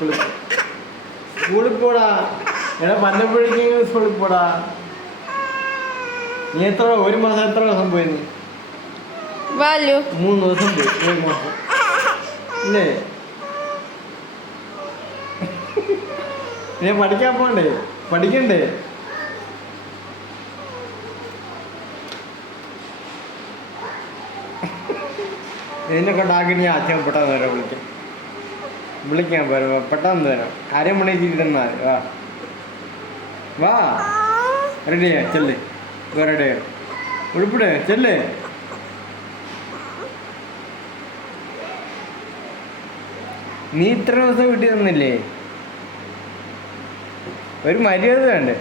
സ്കൂളിൽ പോടാ. എടാ വന്നപ്പോഴേക്കും സ്കൂളിൽ പോടാ. നീ എത്ര ഒരു മാസം എത്ര ദിവസം പോയിരുന്നു? 3 ദിവസം പോയി. 1 മാസം ഇല്ലേ? ഞാൻ പഠിക്കാൻ പോണ്ടേ? പഠിക്കണ്ടേ? എന്നെ കൊണ്ടാക്കി നീ അച്ഛൻ പെട്ടെന്ന് വരാം. വിളിക്കാൻ പോരാ, പെട്ടെന്ന് തരാം. അരമണി ചെയ്തിരുന്നാൽ വാ വാ. റെഡിയാ ചെല്ലേ. റെഡിയാ ഉടുപ്പിട് ചെല്ലേ. നീ ഇത്ര ദിവസം വീട്ടിൽ നിന്നില്ലേ? ഒരു മര്യാദ വേണ്ടേ?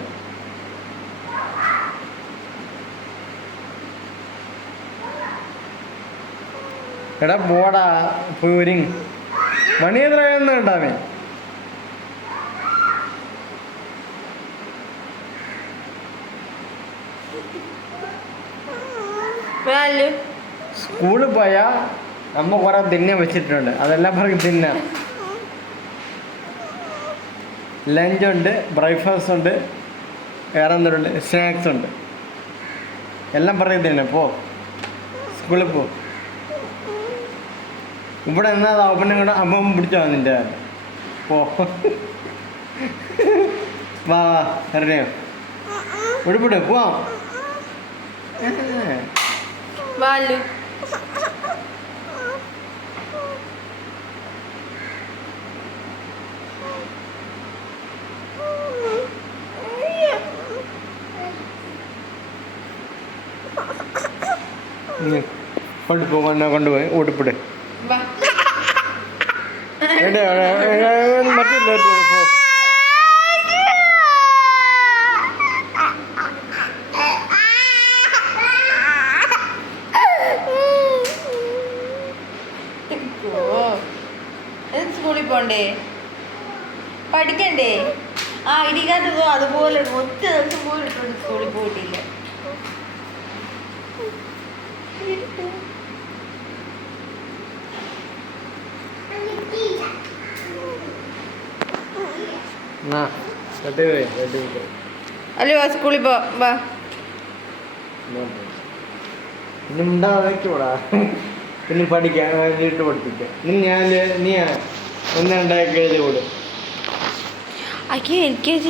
എടാ പോടാ പോരിങ്. മണി എത്രയൊന്നും ഉണ്ടാവേ? സ്കൂളിൽ പോയാ നമ്മ കുറെ തിന്നെ വെച്ചിട്ടുണ്ട്. അതെല്ലാം പറഞ്ഞ് തിന്നാം. ലഞ്ചുണ്ട്, ബ്രേക്ക്ഫാസ്റ്റ് ഉണ്ട്, വേറെ എന്തുണ്ട്, സ്നാക്സ് ഉണ്ട്. എല്ലാം പറഞ്ഞ് തിന്നെ. പോ സ്കൂളിൽ പോ. ഇവിടെ എന്നാ അവനെ കൂടെ അമ്മ പിടിച്ചോ നിൻ്റെ? പോ വാ അറിയോ? ഉടുപ്പിട് പോവാം. കൊണ്ടുപോയി ഉടുപ്പിട്. മറ്റില്ല സ്കൂളിൽ പോണ്ടേ? പഠിക്കണ്ടേ? ആ ഇടിക്കാത്ത അതുപോലെ ഒറ്റ ദിവസം പോലും ഇട്ടുണ്ട് സ്കൂളിൽ പോയിട്ടില്ല. അല്ലേ സ്കൂളിൽ പോ. വാ പിന്നെ പഠിക്കാൻ വീട്ട് പഠിപ്പിക്കാം. നീ ഒന്നുണ്ടാക്കിയത് കൂടെ LKG